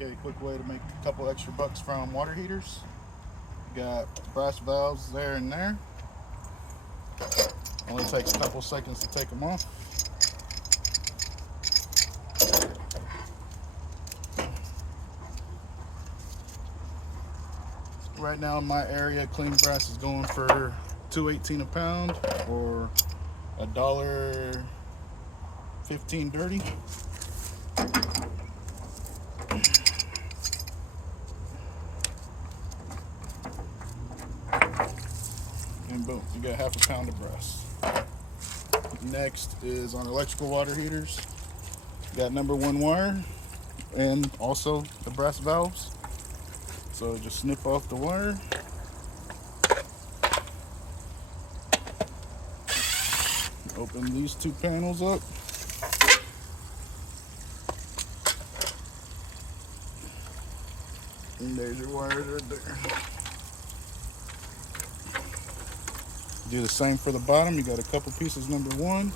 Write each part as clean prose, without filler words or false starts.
Okay, quick way to make a couple extra bucks from water heaters. Got brass valves there and there. Only takes a couple seconds to take them off. Right now in my area, clean brass is going for $2.18 a pound, or $1.15 dirty. And boom, you got half a pound of brass. Next is on electrical water heaters. Got number one wire and also the brass valves. So just snip off the wire. Open these two panels up. And there's your wires right there. Do the same for the bottom. You got a couple pieces number one.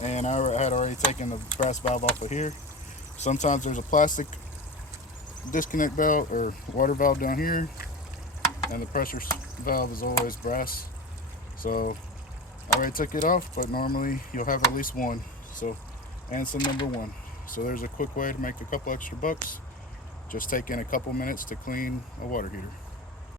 And I had already taken the brass valve off of here. Sometimes there's a plastic disconnect valve or water valve down here, and the pressure valve is always brass. So I already took it off, but normally you'll have at least one. So, and some number one. So there's a quick way to make a couple extra bucks. Just taking a couple minutes to clean a water heater.